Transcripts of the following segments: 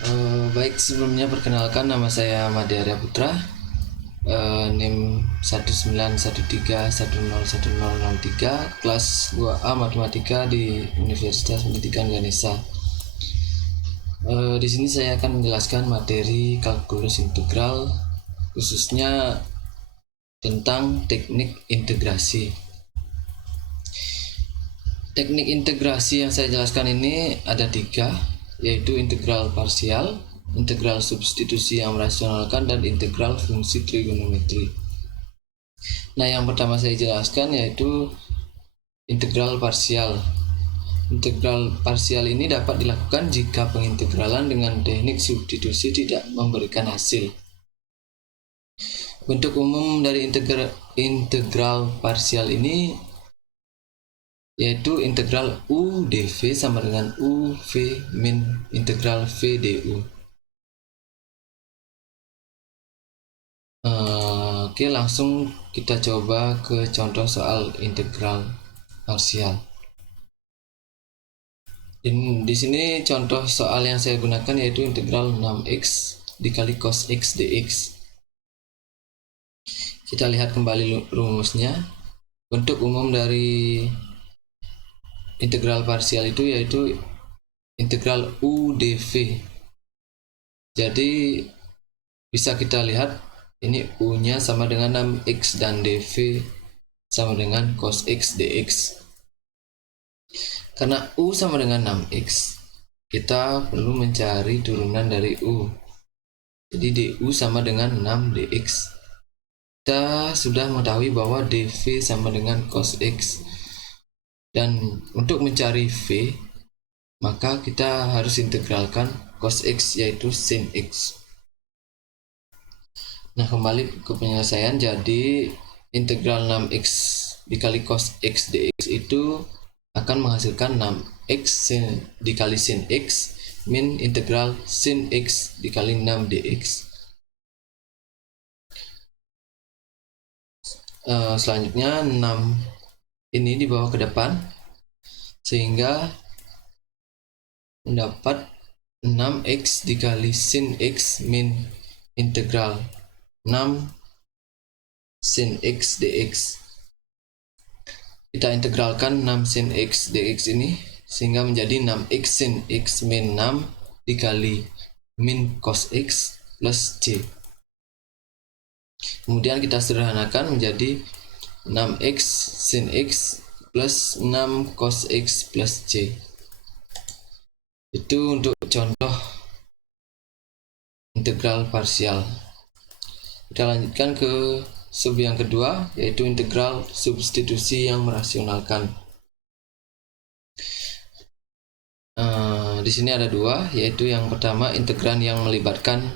Baik, sebelumnya perkenalkan, nama saya Made Arya Putra, NIM 19131010003, kelas 2A Matematika di Universitas Pendidikan Ganesha. Di sini saya akan menjelaskan materi kalkulus integral, khususnya tentang teknik integrasi. Teknik integrasi yang saya jelaskan ini ada 3, yaitu integral parsial, integral substitusi yang merasionalkan, dan integral fungsi trigonometri. Nah, yang pertama saya jelaskan yaitu integral parsial. Integral parsial ini dapat dilakukan jika pengintegralan dengan teknik substitusi tidak memberikan hasil. Bentuk umum dari integral parsial ini yaitu integral U dv sama dengan U V min integral V du. Oke, langsung kita coba ke contoh soal integral parsial. Di sini contoh soal yang saya gunakan yaitu integral 6x dikali cos x dx. Kita lihat kembali rumusnya. Bentuk umum dari integral parsial itu yaitu integral U dv. Jadi bisa kita lihat ini U-nya sama dengan 6x dan dv sama dengan cos x dx. Karena U sama dengan 6x, kita perlu mencari turunan dari U. Jadi du sama dengan 6 dx. Kita sudah mengetahui bahwa dv sama dengan cos x. Dan untuk mencari v, maka kita harus integralkan cos x yaitu sin x. Nah, kembali ke penyelesaian. Jadi integral 6x dikali cos x dx itu akan menghasilkan 6x dikali sin x min integral sin x dikali 6 dx. Selanjutnya 6 ini dibawa ke depan sehingga mendapat 6x dikali sin x min integral 6 sin x dx. Kita integralkan 6 sin x dx ini sehingga menjadi 6x sin x min 6 dikali min cos x plus c. Kemudian kita sederhanakan menjadi 6x sin x plus 6 cos x plus c. Itu untuk contoh integral parsial. Kita lanjutkan ke sub yang kedua, yaitu integral substitusi yang merasionalkan. Di sini ada 2, yaitu yang pertama integran yang melibatkan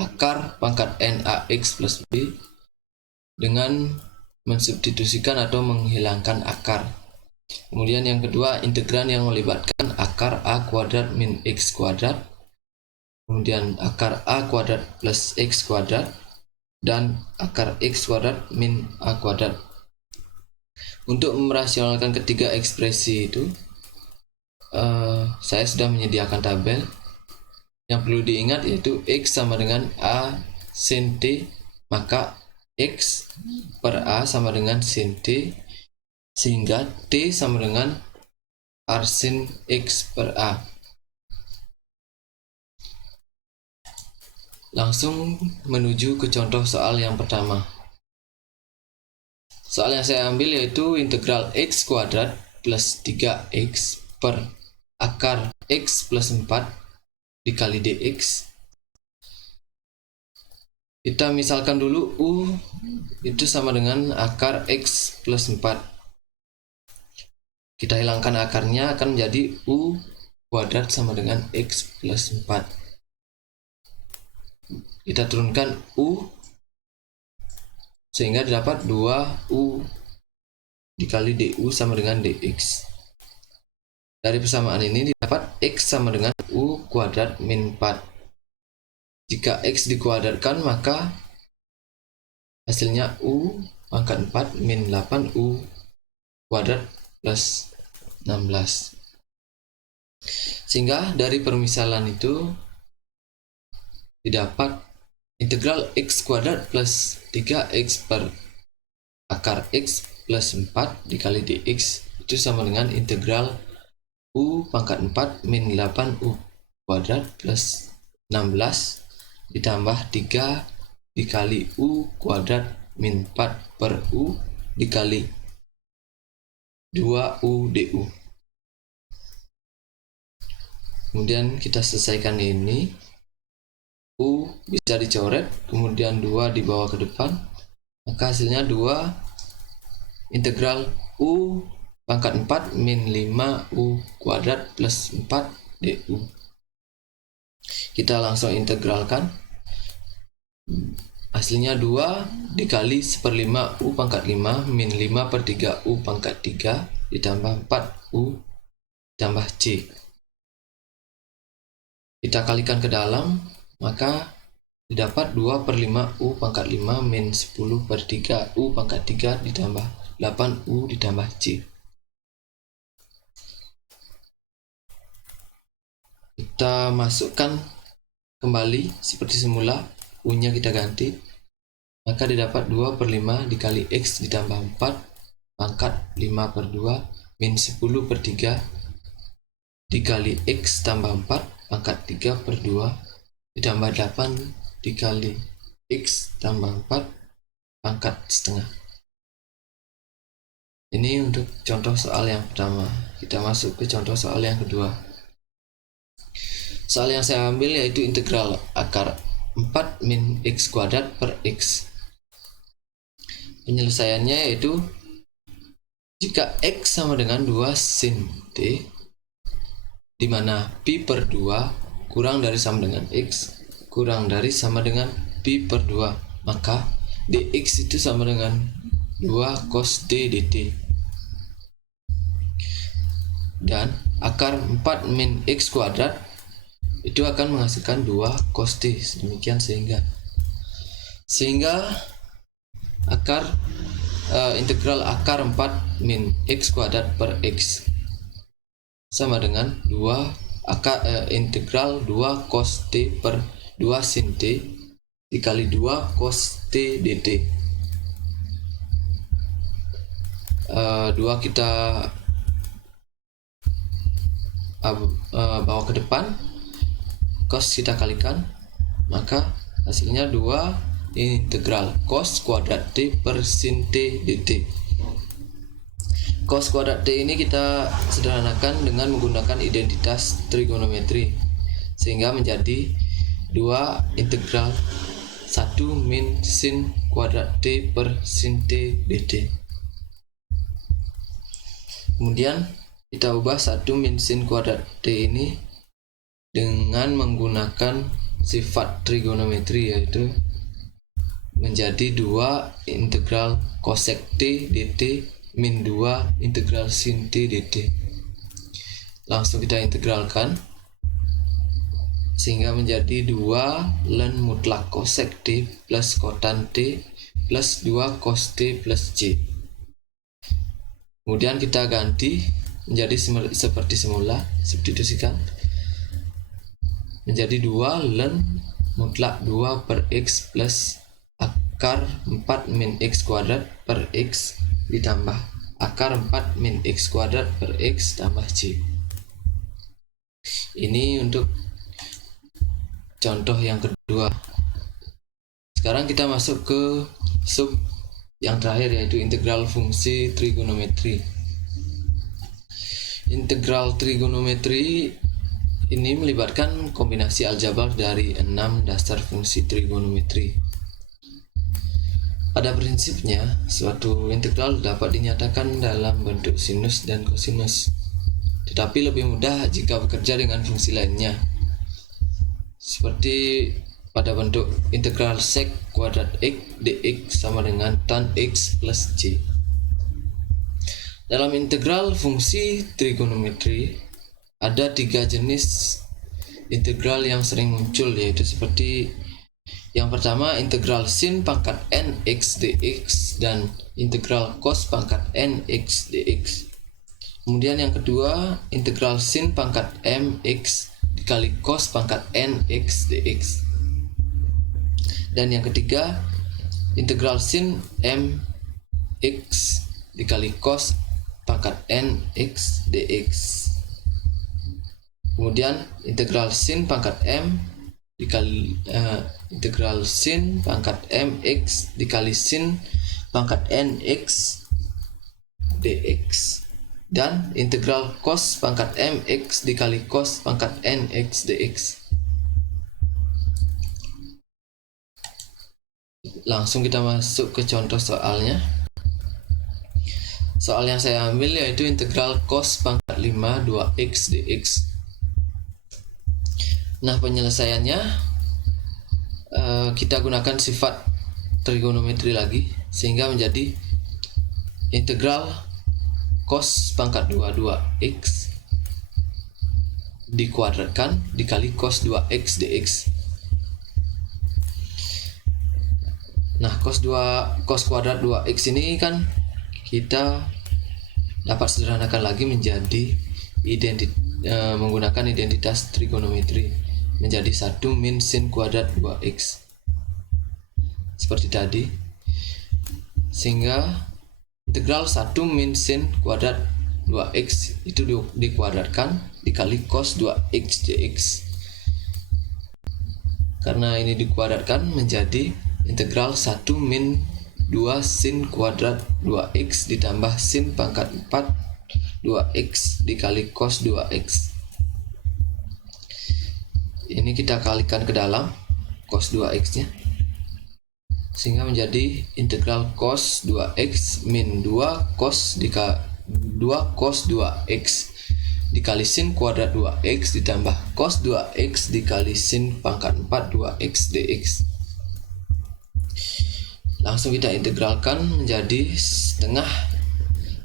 akar pangkat n ax plus b dengan mensubstitusikan atau menghilangkan akar. Kemudian yang kedua integran yang melibatkan akar a kuadrat min x kuadrat, kemudian akar a kuadrat plus x kuadrat, dan akar x kuadrat min a kuadrat. Untuk merasionalkan ketiga ekspresi itu, saya sudah menyediakan tabel. Yang perlu diingat yaitu x sama dengan a sin t, maka x per a sama dengan sin t, sehingga t sama dengan r sin x per a. Langsung menuju ke contoh soal yang pertama. Soal yang saya ambil yaitu integral x kuadrat plus 3x per akar x plus 4 dikali dx. Kita misalkan dulu u itu sama dengan akar x plus 4. Kita hilangkan akarnya, akan menjadi u kuadrat sama dengan x plus 4. Kita turunkan u sehingga dapat 2u dikali du sama dengan dx. Dari persamaan ini didapat x sama dengan u kuadrat min 4. Jika x dikuadratkan, maka hasilnya u pangkat 4 min 8u kuadrat plus 16. Sehingga dari permisalan itu didapat integral x kuadrat plus 3x per akar x plus 4 dikali dx itu sama dengan integral u pangkat 4 min 8u kuadrat plus 16 ditambah 3 dikali u kuadrat min 4 per u dikali 2u du. Kemudian kita selesaikan ini. U bisa dicoret, kemudian 2 dibawa ke depan, maka hasilnya 2 integral u pangkat 4 min 5u kuadrat plus 4 du. Kita langsung integralkan. Hasilnya 2 dikali 1/5 u pangkat 5 min 5 per 3 u pangkat 3 ditambah 4 u ditambah c. Kita kalikan ke dalam, maka didapat 2/5 u pangkat 5 min 10 per 3 u pangkat 3 ditambah 8 u ditambah c. Kita masukkan kembali seperti semula, u-nya kita ganti, maka didapat 2/5 dikali x ditambah 4 pangkat 5 per 2 min 10 per 3 dikali x tambah 4 pangkat 3 per 2 ditambah 8 dikali x tambah 4 pangkat setengah. Ini untuk contoh soal yang pertama. Kita masuk ke contoh soal yang kedua. Soal yang saya ambil yaitu integral akar 4 min x kuadrat per x. Penyelesaiannya yaitu jika x sama dengan 2 sin t, di mana pi per 2 kurang dari sama dengan x kurang dari sama dengan pi per 2, maka dx itu sama dengan 2 cos t dt. Dan akar 4 min x kuadrat itu akan menghasilkan 2 cos t. Demikian sehingga akar integral akar 4 min x kuadrat per x sama dengan 2 integral 2 cos t per 2 sin t dikali 2 cos t dt. 2 kita bawa ke depan, cos kita kalikan, maka hasilnya 2 integral cos kuadrat t per sin t dt. Cos kuadrat t ini kita sederhanakan dengan menggunakan identitas trigonometri, sehingga menjadi 2 integral 1 min sin kuadrat t per sin t dt. Kemudian kita ubah 1 min sin kuadrat t ini dengan menggunakan sifat trigonometri, yaitu menjadi 2 integral cosec t dt min 2 integral sin t dt. Langsung kita integralkan sehingga menjadi 2 ln mutlak cosec t plus kotan t plus 2 cos t plus c. Kemudian kita ganti menjadi seperti semula, substitusikan menjadi 2 ln mutlak 2 per x plus akar 4 min x kuadrat per x ditambah akar 4 min x kuadrat per x tambah c. Ini untuk contoh yang kedua. Sekarang kita masuk ke sub yang terakhir, yaitu integral fungsi trigonometri. Integral trigonometri ini melibatkan kombinasi aljabar dari 6 dasar fungsi trigonometri. Pada prinsipnya, suatu integral dapat dinyatakan dalam bentuk sinus dan kosinus, tetapi lebih mudah jika bekerja dengan fungsi lainnya, seperti pada bentuk integral sec kuadrat x dx sama dengan tan x plus c. Dalam integral fungsi trigonometri ada 3 jenis integral yang sering muncul, yaitu seperti yang pertama integral sin pangkat n x dx dan integral cos pangkat n x dx. Kemudian yang kedua integral sin pangkat m x dikali cos pangkat n x dx. Dan yang ketiga, integral sin mx dikali cos pangkat n x dx. Kemudian integral sin pangkat m dikali integral sin pangkat mx dikali sin pangkat nx dx, dan integral cos pangkat mx dikali cos pangkat nx dx. Langsung kita masuk ke contoh soalnya. Soal yang saya ambil yaitu integral cos pangkat 5 2x dx. Nah, penyelesaiannya kita gunakan sifat trigonometri lagi, sehingga menjadi integral cos pangkat 2 2x dikuadratkan dikali cos 2x dx. Nah, cos kuadrat 2x ini kan kita dapat sederhanakan lagi menjadi menggunakan identitas trigonometri, menjadi 1 min sin kuadrat 2x seperti tadi, sehingga integral 1 min sin kuadrat 2x itu dikuadratkan dikali cos 2x dx. Karena ini dikuadratkan menjadi integral 1 min 2 sin kuadrat 2x ditambah sin pangkat 4 2x dikali cos 2x. Ini kita kalikan ke dalam cos 2x nya, sehingga menjadi integral cos 2x min 2 cos 2x dikali sin kuadrat 2x ditambah cos 2x dikali sin pangkat 4 2x dx. Langsung kita integralkan menjadi setengah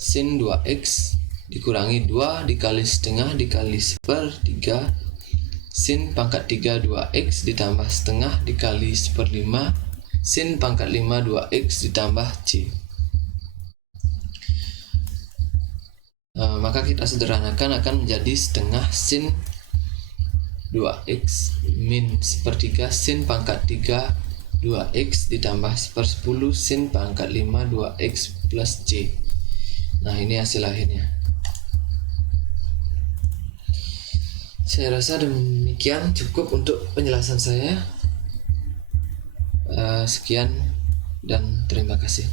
sin 2x dikurangi 2 dikali setengah dikali sepertiga sin pangkat 3 2x ditambah setengah dikali seperlima sin pangkat 5 2x ditambah c. Maka kita sederhanakan akan menjadi setengah sin 2x min sepertiga sin pangkat 3 2x ditambah 1/10 sin pangkat 5 2x plus c. Nah, ini hasil akhirnya. Saya rasa demikian cukup untuk penjelasan saya. Sekian dan terima kasih.